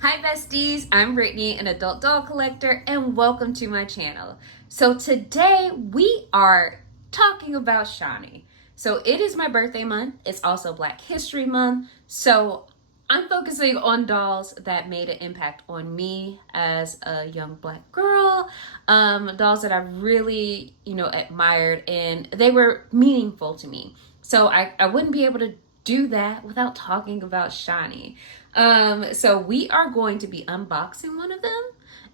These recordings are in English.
Hi besties, I'm Brittany, an adult doll collector, and welcome to my channel. So today we are talking about Shani. So it is my birthday month, it's also Black History Month, so I'm focusing on dolls that made an impact on me as a young Black girl, dolls that I really, admired and they were meaningful to me. So I wouldn't be able to do that without talking about Shani. So we are going to be unboxing one of them,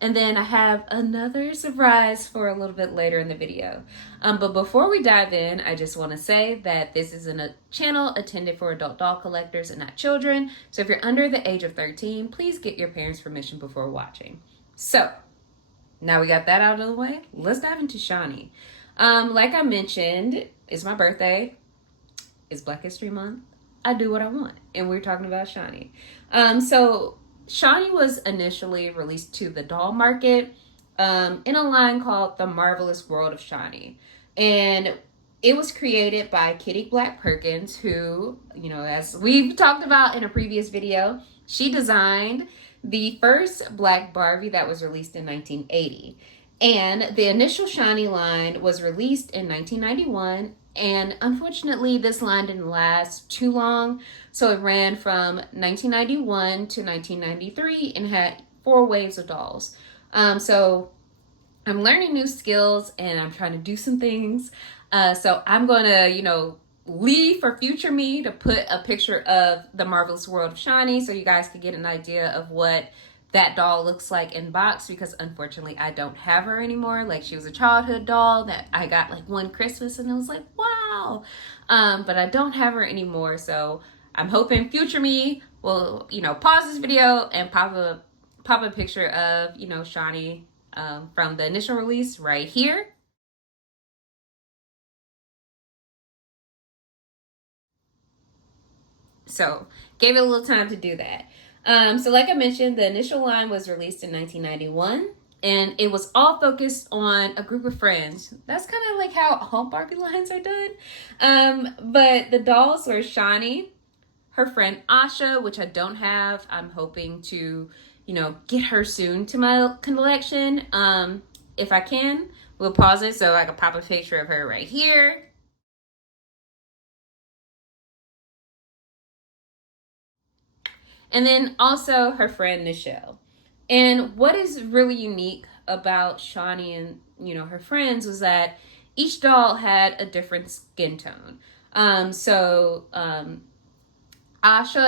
and then I have another surprise for a little bit later in the video. But before we dive in, I just want to say that this is a channel intended for adult doll collectors and not children. So if you're under the age of 13, please get your parents' permission before watching. So now we got that out of the way, let's dive into Shani. Like I mentioned, it's my birthday. It's Black History Month. I do what I want, and we're talking about Shani. So Shani was initially released to the doll market in a line called The Marvelous World of Shani. And it was created by Kitty Black Perkins, who, as we've talked about in a previous video, she designed the first Black Barbie that was released in 1980. And the initial Shani line was released in 1991. And unfortunately, this line didn't last too long. So it ran from 1991 to 1993 and had 4 waves of dolls. So I'm learning new skills and I'm trying to do some things. So I'm going to, leave for future me to put a picture of the Marvelous World of Shani so you guys can get an idea of what that doll looks like in box, because unfortunately I don't have her anymore. Like, she was a childhood doll that I got like one Christmas and it was like, wow. But I don't have her anymore. So I'm hoping future me will, pause this video and pop a picture of, Shani from the initial release right here. So gave it a little time to do that. So like I mentioned, the initial line was released in 1991, and it was all focused on a group of friends. That's kind of like how all Barbie lines are done. But the dolls were Shani, her friend Asha, which I don't have. I'm hoping to, get her soon to my collection. If I can, we'll pause it so I can pop a picture of her right here. And then also her friend Nichelle. And what is really unique about Shani and, her friends was that each doll had a different skin tone. Asha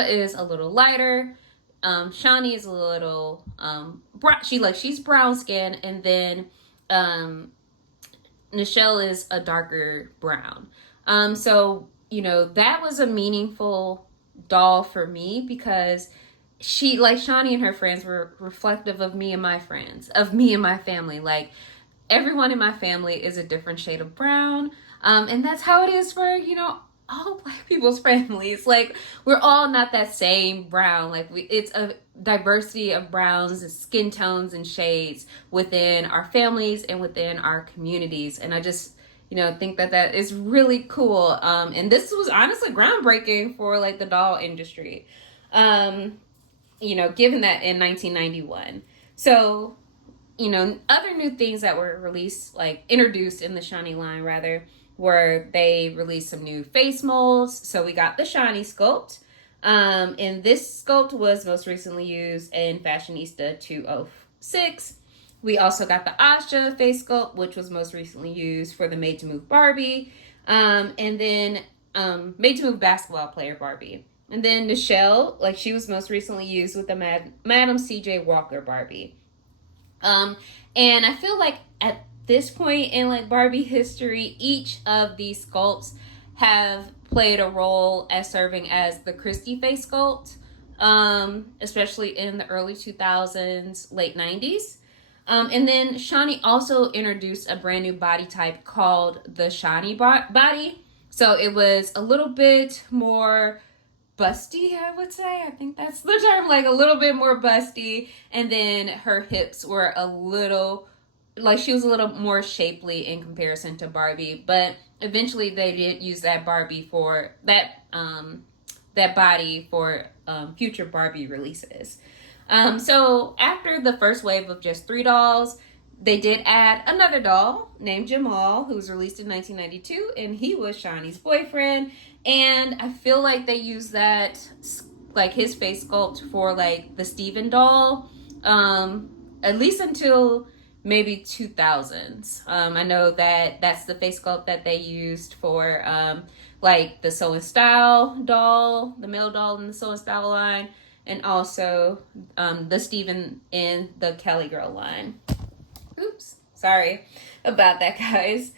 is a little lighter. Shani is a little she's brown skin, and then Nichelle is a darker brown. That was a meaningful doll for me because she, like Shani and her friends, were reflective of me and my friends, of me and my family. Like, everyone in my family is a different shade of brown. And that's how it is for, all Black people's families. Like, we're all not that same brown. Like, it's a diversity of browns and skin tones and shades within our families and within our communities. And I just, think that is really cool. And this was honestly groundbreaking for like the doll industry. Given that in 1991. So, other new things that were released, like introduced in the Shani line rather, were they released some new face molds. So we got the Shani sculpt. And this sculpt was most recently used in Fashionista 206. We also got the Asha face sculpt, which was most recently used for the Made to Move Barbie. And then Made to Move basketball player Barbie. And then Nichelle, like, she was most recently used with the Madam C.J. Walker Barbie. And I feel like at this point in like Barbie history, each of these sculpts have played a role as serving as the Christie face sculpt, especially in the early 2000s, late 90s. And then Shani also introduced a brand new body type called the Shani body. So it was a little bit more busty, I would say. I think that's the term, like a little bit more busty. And then her hips were a little, like, she was a little more shapely in comparison to Barbie. But eventually they did use that Barbie for that body for future Barbie releases. So after the first wave of just 3 dolls, they did add another doll named Jamal, who was released in 1992, and he was Shani's boyfriend. And I feel like they used that, like his face sculpt, for like the Steven doll, at least until maybe 2000s. I know that that's the face sculpt that they used for like the Sew and Style doll, the male doll in the Sew and Style line, and also the Steven in the Kelly Girl line. Oops, sorry about that, guys.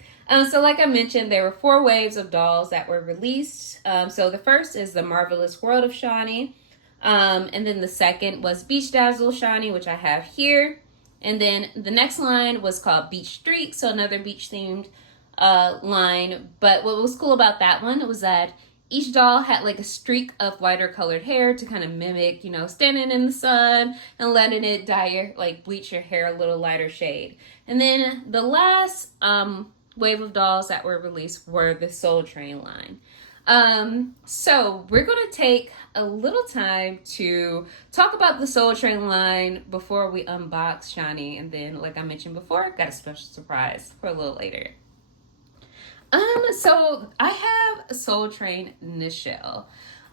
So like I mentioned, there were 4 waves of dolls that were released. So the first is the Marvelous World of Shani. And then the second was Beach Dazzle Shani, which I have here. And then the next line was called Beach Streak, so another beach themed line. But what was cool about that one was that each doll had like a streak of lighter colored hair to kind of mimic, you know, standing in the sun and letting it dye your, like bleach your hair a little lighter shade. And then the last wave of dolls that were released were the Soul Train line. So we're going to take a little time to talk about the Soul Train line before we unbox Shani. And then, like I mentioned before, got a special surprise for a little later. So I have a Soul Train Nichelle.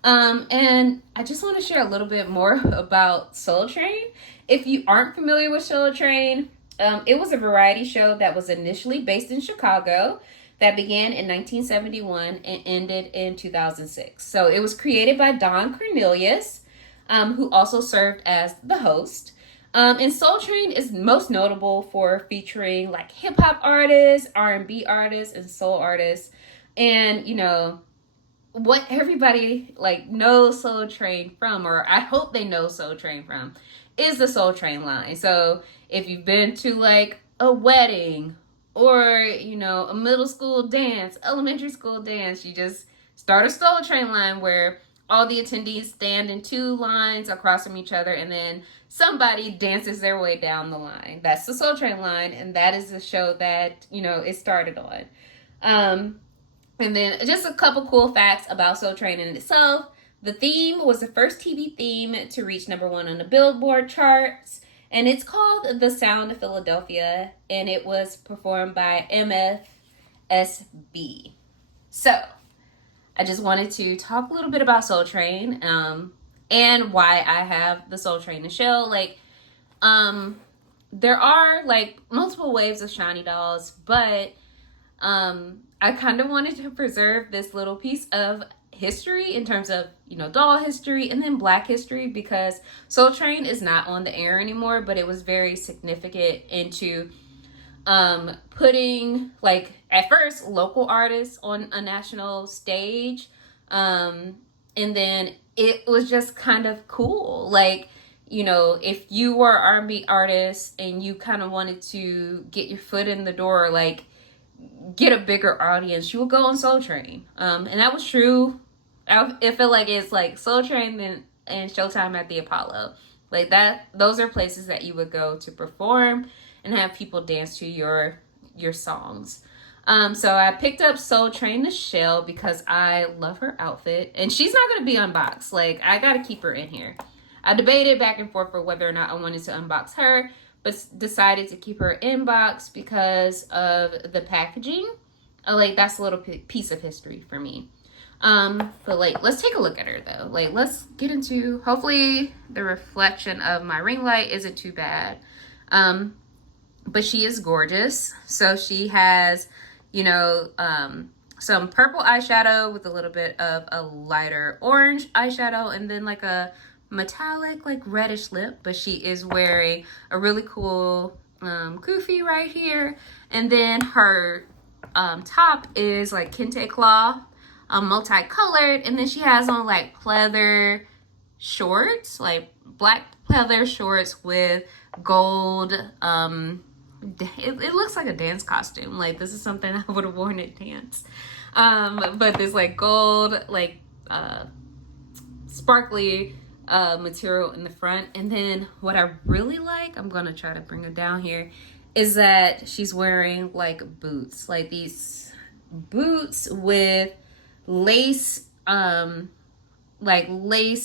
And I just want to share a little bit more about Soul Train. If you aren't familiar with Soul Train, it was a variety show that was initially based in Chicago that began in 1971 and ended in 2006. So it was created by Don Cornelius, who also served as the host. And Soul Train is most notable for featuring like hip hop artists, R&B artists, and soul artists. And, you know, what everybody like knows Soul Train from, or I hope they know Soul Train from, is the Soul Train line. So if you've been to like a wedding or, you know, a middle school dance, elementary school dance, you just start a Soul Train line where all the attendees stand in 2 lines across from each other, and then somebody dances their way down the line. That's the Soul Train line, and that is the show that, you know, it started on. And then just a couple cool facts about Soul Train in itself. The theme was the first TV theme to reach #1 on the Billboard charts, and it's called The Sound of Philadelphia, and it was performed by MFSB. So, I just wanted to talk a little bit about Soul Train, and why I have the Soul Train Nichelle. Like, there are like multiple waves of Shani dolls, but I kind of wanted to preserve this little piece of history in terms of, you know, doll history and then Black history, because Soul Train is not on the air anymore, but it was very significant into putting, like, at first local artists on a national stage, and then it was just kind of cool. Like, you know, if you were an R&B artist and you kind of wanted to get your foot in the door, like get a bigger audience, you would go on Soul Train. And that was true. I feel like it's like Soul Train and Showtime at the Apollo. Like that, those are places that you would go to perform and have people dance to your songs. So I picked up Soul Train Nichelle because I love her outfit, and she's not going to be unboxed. Like, I got to keep her in here. I debated back and forth for whether or not I wanted to unbox her, but decided to keep her in box because of the packaging. Like, that's a little piece of history for me. But like, let's take a look at her though. Like, let's get into, hopefully the reflection of my ring light isn't too bad. But she is gorgeous. So she has, you know, some purple eyeshadow with a little bit of a lighter orange eyeshadow, and then like a metallic, like reddish lip. But she is wearing a really cool kufi right here. And then her top is like kente cloth, multicolored. And then she has on like pleather shorts, like black pleather shorts with gold, it looks like a dance costume. Like, this is something I would have worn at dance. But there's like gold, like sparkly material in the front. And then what I really like, I'm gonna try to bring her down here, is that she's wearing like boots, like these boots with lace, like lace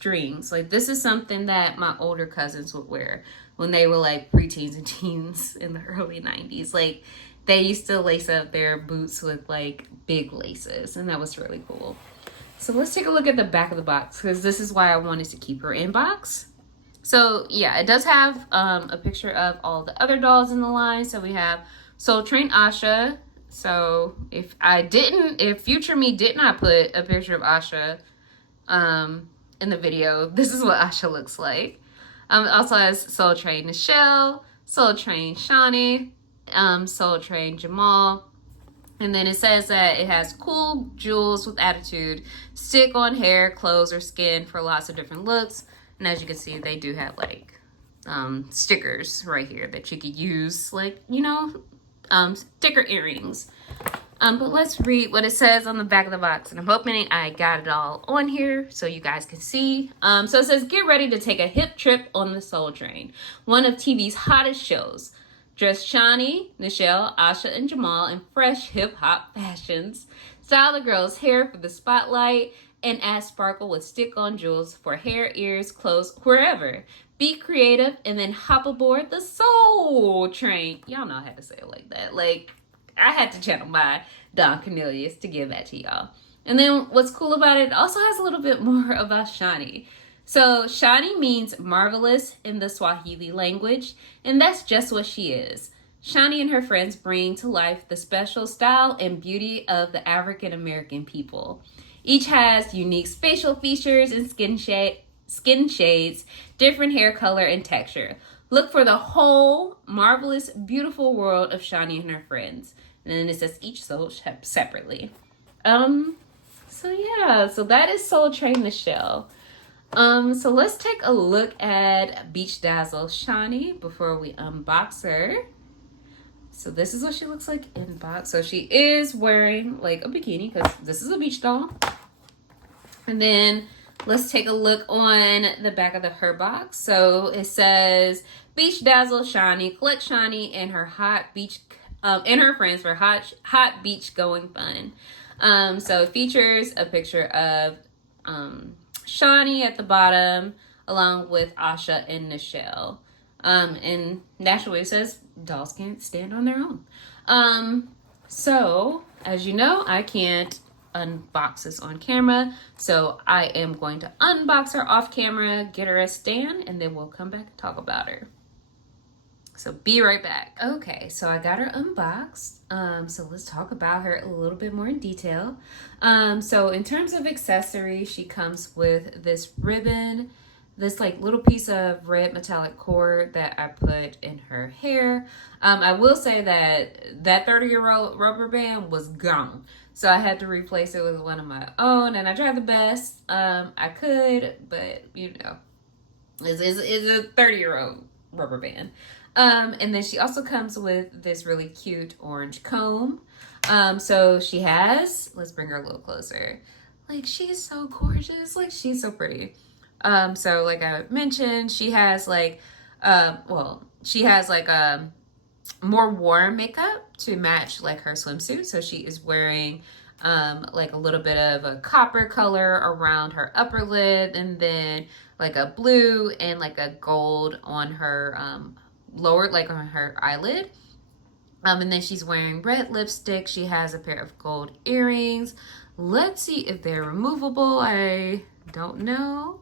strings. Like, this is something that my older cousins would wear when they were like preteens and teens in the early 90s. Like, they used to lace up their boots with like big laces, and that was really cool. So let's take a look at the back of the box, because this is why I wanted to keep her in box. So yeah, it does have a picture of all the other dolls in the line. So we have Soul Train Asha. So if future me did not put a picture of Asha in the video, this is what Asha looks like. It also has Soul Train Nichelle, Soul Train Shani, Soul Train Jamal. And then it says that it has cool jewels with attitude, stick on hair, clothes, or skin for lots of different looks. And as you can see, they do have like stickers right here that you could use, like, you know, sticker earrings. But let's read what it says on the back of the box. And I'm hoping I got it all on here so you guys can see. So it says, get ready to take a hip trip on the Soul Train, one of TV's hottest shows. Dress Shani, Nichelle, Asha, and Jamal in fresh hip-hop fashions. Style the girls' hair for the spotlight and add sparkle with stick-on jewels for hair, ears, clothes, wherever. Be creative and then hop aboard the Soul Train. Y'all know I had to say it like that. Like, I had to channel my Don Cornelius to give that to y'all. And then what's cool about it also has a little bit more about Shani. So Shani means marvelous in the Swahili language, and that's just what she is. Shani and her friends bring to life the special style and beauty of the African American people. Each has unique facial features and skin shades, different hair color and texture. Look for the whole marvelous, beautiful world of Shani and her friends. And then it says each soul separately. So yeah, so that is Soul Train Nichelle. So let's take a look at Beach Dazzle Shani before we unbox her. So this is what she looks like in box. So she is wearing like a bikini because this is a beach doll. And then let's take a look on the back of her box. So it says Beach Dazzle Shani, collect Shani and her hot beach and her friends for hot beach going fun. So it features a picture of Shani at the bottom, along with Asha and Nichelle. And naturally it says dolls can't stand on their own. So as you know, I can't unbox this on camera, so I am going to unbox her off camera, get her a stand, and then we'll come back and talk about her. So be right back. Okay, so I got her unboxed. So let's talk about her a little bit more in detail. So in terms of accessories, she comes with this ribbon, this like little piece of red metallic cord that I put in her hair. I will say that 30-year-old rubber band was gone. So I had to replace it with one of my own, and I tried the best I could, but you know, it's a 30-year-old rubber band. And then she also comes with this really cute orange comb. So she has, let's bring her a little closer. Like, she's so gorgeous. Like, she's so pretty. So like I mentioned, she has like, more warm makeup to match like her swimsuit. So she is wearing like a little bit of a copper color around her upper lid, and then like a blue and like a gold on her lower, like on her eyelid. And then she's wearing red lipstick. She has a pair of gold earrings. Let's see if they're removable. I don't know.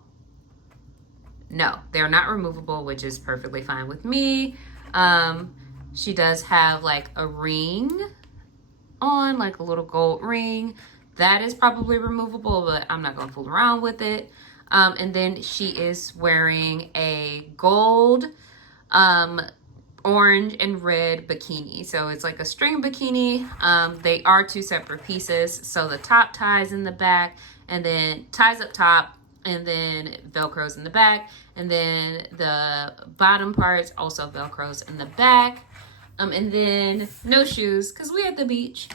No, they're not removable, which is perfectly fine with me. She does have like a ring on, like a little gold ring. That is probably removable, but I'm not gonna fool around with it. And then she is wearing a gold, orange and red bikini. So it's like a string bikini. They are two separate pieces. So the top ties in the back, and then ties up top, and then velcros in the back, and then the bottom parts also velcros in the back, and then no shoes because we're at the beach.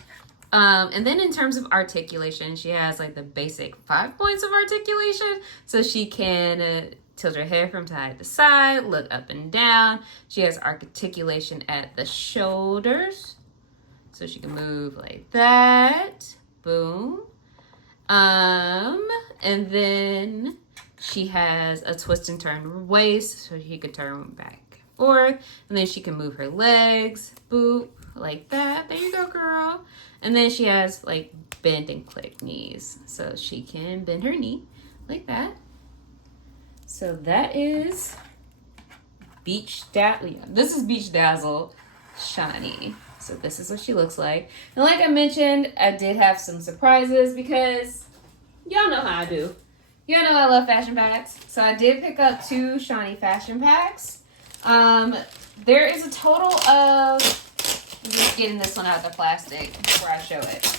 And then in terms of articulation, she has like the basic 5 points of articulation, so she can tilt her hair from side to side, look up and down. She has articulation at the shoulders, so she can move like that. Boom. And then she has a twist and turn waist, so she can turn back and forth. And then she can move her legs, boop, like that. There you go, girl. And then she has like bend and click knees, so she can bend her knee like that. So that is Beach Dazzle. This is Beach Dazzle Shani. So this is what she looks like. And like I mentioned, I did have some surprises because y'all know how I do. Y'all know I love fashion packs. So I did pick up 2 Shani fashion packs. There is a total of, I'm just getting this one out of the plastic before I show it.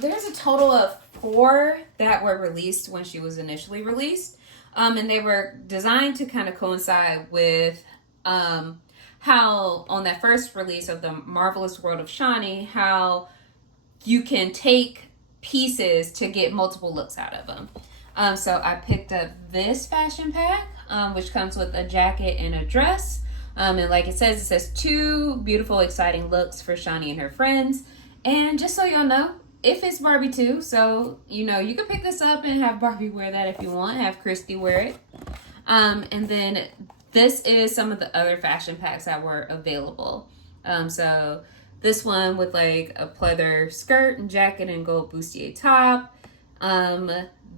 There's a total of 4 that were released when she was initially released. And they were designed to kind of coincide with how on that first release of the Marvelous World of Shani, how you can take pieces to get multiple looks out of them. So I picked up this fashion pack, which comes with a jacket and a dress. And like it says 2 beautiful, exciting looks for Shani and her friends. And just so y'all know, if it's Barbie too, so you know you can pick this up and have Barbie wear that if you want, have Christy wear it. And then this is some of the other fashion packs that were available. So this one with like a pleather skirt and jacket and gold bustier top.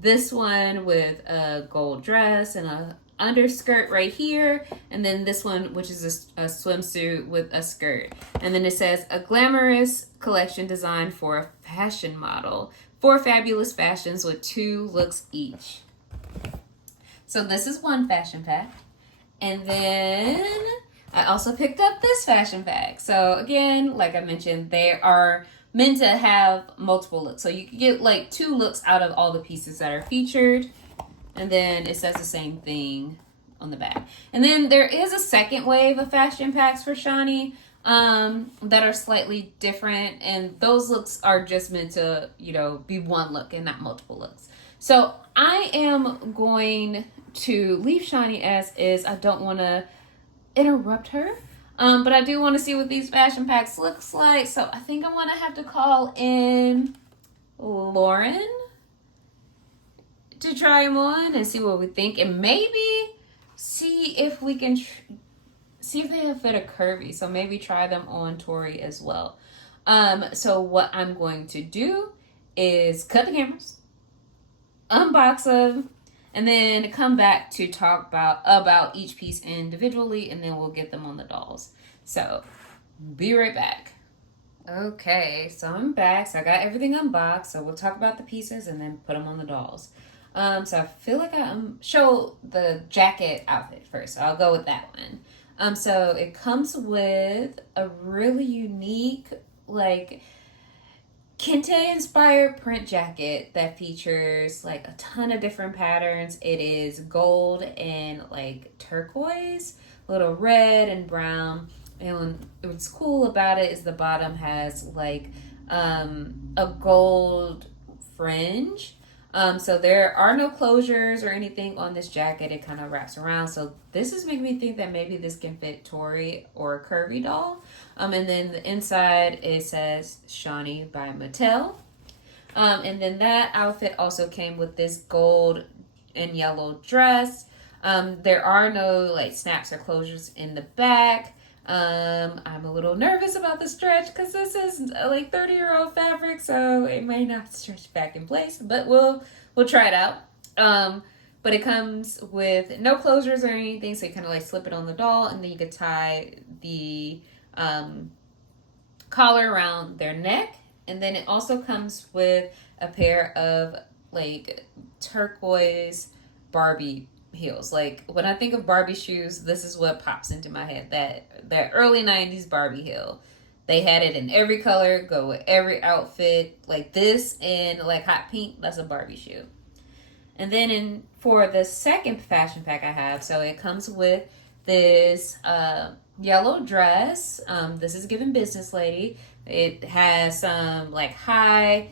This one with a gold dress and a underskirt right here, and then this one which is a swimsuit with a skirt, and then it says a glamorous collection designed for a fashion model, 4 fabulous fashions with 2 looks each. So this is one fashion pack, and then I also picked up this fashion pack. So again, like I mentioned, they are meant to have multiple looks, so you can get like 2 looks out of all the pieces that are featured. And then it says the same thing on the back. And then there is a second wave of fashion packs for Shani that are slightly different. And those looks are just meant to, you know, be one look and not multiple looks. So I am going to leave Shani as is. I don't want to interrupt her. But I do want to see what these fashion packs looks like. So I think I'm going to have to call in Lauren to try them on and see what we think, and maybe see if we can see if they have fit a curvy, so maybe try them on Tori as well. So what I'm going to do is cut the cameras, unbox them, and then come back to talk about each piece individually, and then we'll get them on the dolls. So be right back. Okay, so I'm back. So I got everything unboxed, so we'll talk about the pieces and then put them on the dolls. So I feel like I show the jacket outfit first. So I'll go with that one. So it comes with a really unique, like, Kente inspired print jacket that features like a ton of different patterns. It is gold and like turquoise, a little red and brown. And what's cool about it is the bottom has like a gold fringe. So there are no closures or anything on this jacket. It kind of wraps around. So this is making me think that maybe this can fit Tori or a curvy doll. And then the inside, it says Shani by Mattel. And then that outfit also came with this gold and yellow dress. There are no like snaps or closures in the back. I'm a little nervous about the stretch because this is like 30-year-old fabric, so it may not stretch back in place, but we'll try it out. But it comes with no closures or anything, so you kind of like slip it on the doll, and then you could tie the collar around their neck. And then it also comes with a pair of like turquoise Barbie heels. Like when I think of Barbie shoes, this is what pops into my head. That early 90s Barbie heel. They had it in every color, go with every outfit. Like this and like hot pink, that's a Barbie shoe. And then for the second fashion pack I have, so it comes with this yellow dress. This is given business lady. It has some like high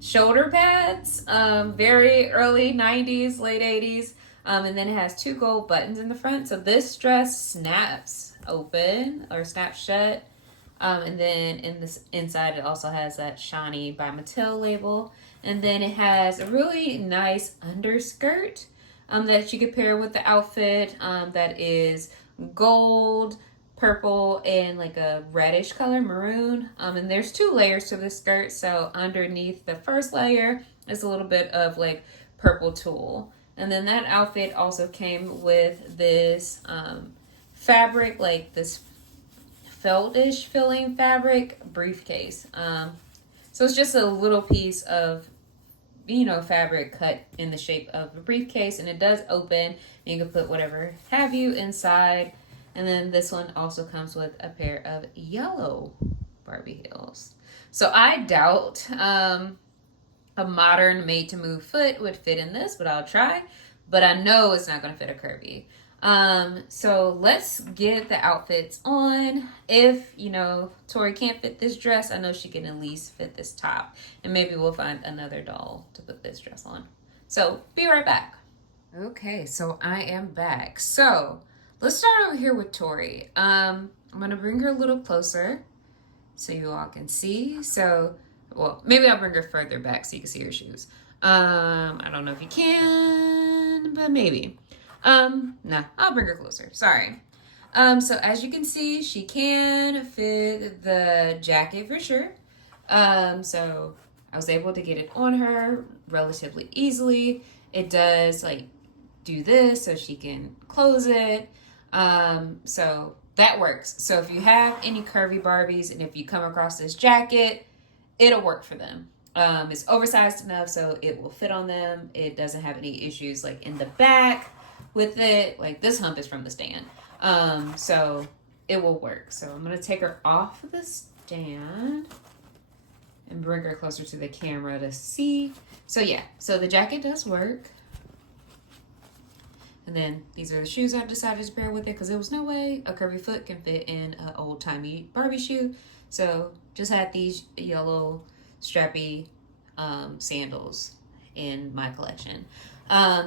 shoulder pads, very early 90s, late 80s. And then it has 2 gold buttons in the front. So this dress snaps open or snaps shut. And then in this inside, it also has that Shani by Mattel label. And then it has a really nice underskirt that you could pair with the outfit that is gold, purple, and like a reddish color, maroon. And there's 2 layers to the skirt. So underneath the first layer is a little bit of like purple tulle. And then that outfit also came with this fabric, like this feltish feeling fabric briefcase. So it's just a little piece of, you know, fabric cut in the shape of a briefcase, and it does open. You can put whatever have you inside. And then this one also comes with a pair of yellow Barbie heels. So I doubt a modern made-to-move foot would fit in this, but I'll try. But I know it's not going to fit a curvy. So let's get the outfits on. If, you know, Tori can't fit this dress, I know she can at least fit this top. And maybe we'll find another doll to put this dress on. So be right back. Okay, so I am back. So let's start over here with Tori. I'm going to bring her a little closer so you all can see. So, well, maybe I'll bring her further back so you can see her shoes. I don't know if you can, but maybe. Nah, I'll bring her closer. Sorry. So as you can see, she can fit the jacket for sure. So I was able to get it on her relatively easily. It does like do this so she can close it. So that works. So if you have any curvy Barbies and if you come across this jacket, it'll work for them. It's oversized enough so it will fit on them. It doesn't have any issues like in the back with it. Like this hump is from the stand. So it will work. So I'm going to take her off of the stand and bring her closer to the camera to see. So yeah, so the jacket does work. And then these are the shoes I've decided to pair with it because there was no way a curvy foot can fit in an old-timey Barbie shoe. So just had these yellow strappy sandals in my collection.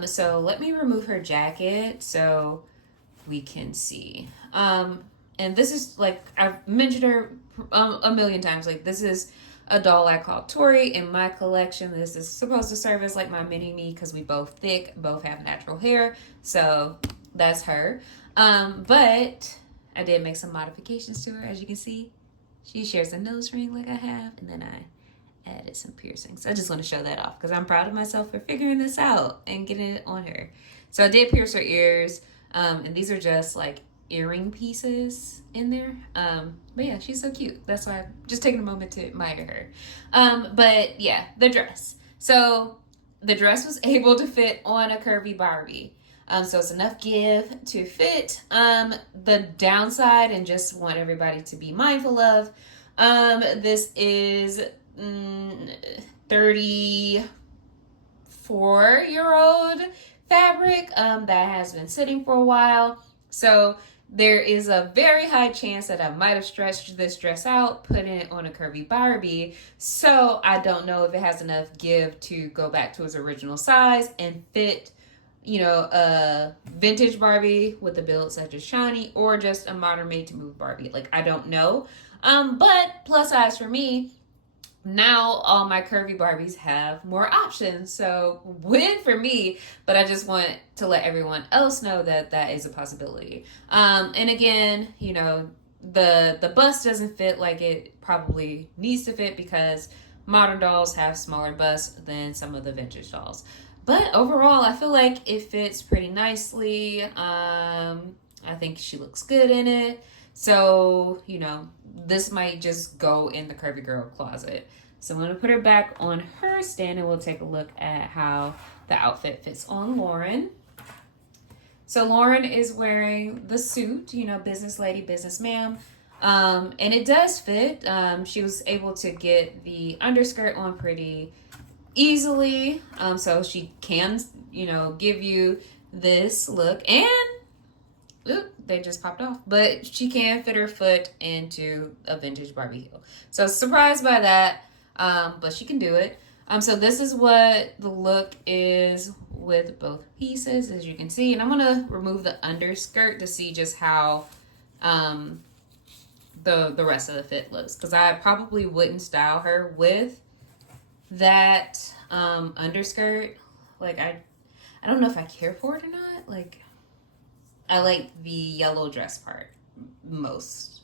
So let me remove her jacket so we can see. And this is like, I've mentioned her a million times. Like this is a doll I call Tori in my collection. This is supposed to serve as like my mini me because we both thick, both have natural hair. So that's her. But I did make some modifications to her. As you can see, she shares a nose ring like I have. And then I added some piercings. I just want to show that off because I'm proud of myself for figuring this out and getting it on her. So I did pierce her ears. And these are just like earring pieces in there. But yeah, she's so cute. That's why I'm just taking a moment to admire her. But yeah, the dress. So the dress was able to fit on a curvy Barbie. So it's enough give to fit. The downside, and just want everybody to be mindful of, this is 34-year-old fabric that has been sitting for a while. So there is a very high chance that I might have stretched this dress out, putting it on a curvy Barbie. So I don't know if it has enough give to go back to its original size and fit, you know, a vintage Barbie with a build such as Shani or just a modern made-to-move Barbie. Like, I don't know. But plus size for me, now all my curvy Barbies have more options. So win for me, but I just want to let everyone else know that that is a possibility. And again, you know, the bust doesn't fit like it probably needs to fit because modern dolls have smaller busts than some of the vintage dolls. But overall, I feel like it fits pretty nicely. I think she looks good in it. So, you know, this might just go in the curvy girl closet. So I'm going to put her back on her stand and we'll take a look at how the outfit fits on Lauren. So Lauren is wearing the suit, you know, business lady, business ma'am. And it does fit. She was able to get the underskirt on pretty easily. So she can, you know, give you this look. And oop, they just popped off. But she can fit her foot into a vintage Barbie heel. So surprised by that, but she can do it. So this is what the look is with both pieces, as you can see. And I'm going to remove the underskirt to see just how the rest of the fit looks. Because I probably wouldn't style her with that underskirt. Like I don't know if I care for it or not. Like I like the yellow dress part most.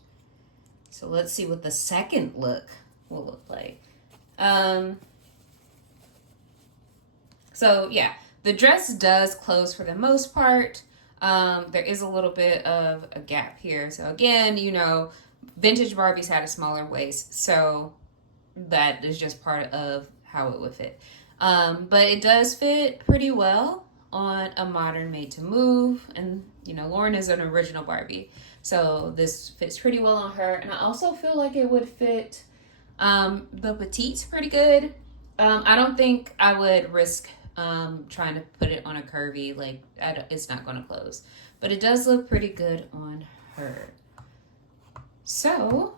So let's see what the second look will look like. So yeah, the dress does close for the most part. There is a little bit of a gap here. So again, you know, vintage Barbies had a smaller waist, so that is just part of how it would fit. But it does fit pretty well on a modern made to move. And, you know, Lauren is an original Barbie, so this fits pretty well on her. And I also feel like it would fit the petites pretty good. I don't think I would risk trying to put it on a curvy, like it's not going to close, but it does look pretty good on her. So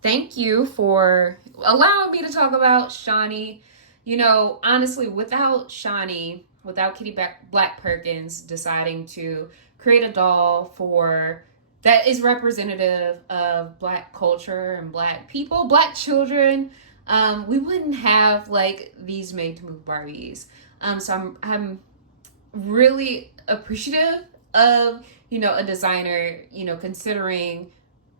thank you for allowing me to talk about Shani. You know, honestly, without Shani, without Kitty Black Perkins deciding to create a doll for that is representative of Black culture and Black people, Black children, we wouldn't have like these made to move Barbies. So I'm really appreciative of, you know, a designer, you know, considering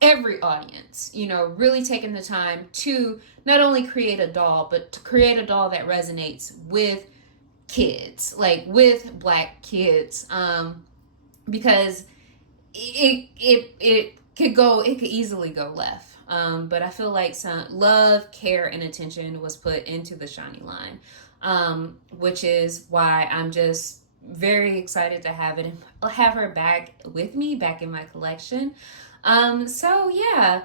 every audience, you know, really taking the time to not only create a doll, but to create a doll that resonates with kids, like with Black kids, because it could easily go left. But I feel like some love, care, and attention was put into the Shani line, which is why I'm just very excited to have her back with me, back in my collection. So yeah,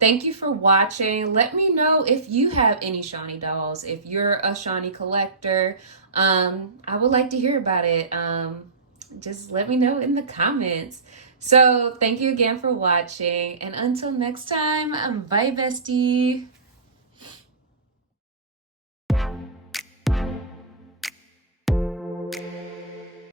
thank you for watching. Let me know if you have any Shani dolls, if you're a Shani collector. I would like to hear about it. Just let me know in the comments. So thank you again for watching, and until next time, bye bestie.